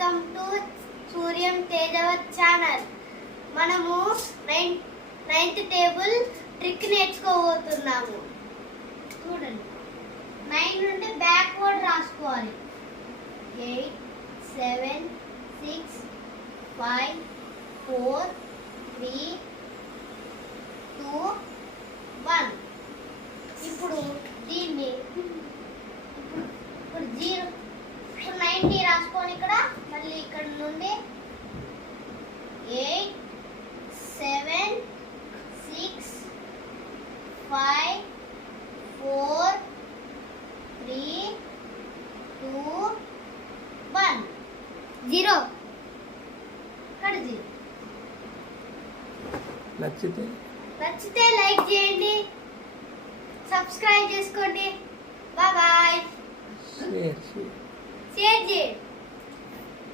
Welcome to Suryam Tejavath channel. మనము ninth table trick నేర్చుకోబోతున్నాము. చూడండి, 9 నుండి బ్యాక్వర్డ్ రాసుకోవాలి. 8 7 6 5 4 3 2 1. ఇప్పుడు దీన్ని ఇప్పుడు 90 రాసుకొని ఇక్కడ మళ్ళీ ఇక్కడ నుండి 8 7 6 5 4 3 2 1 0. ఇక్కడ 0. నచ్చితే లైక్ చేయండి, సబ్స్క్రైబ్ చేసుకోండి. Bye bye. షేర్ చేయండి.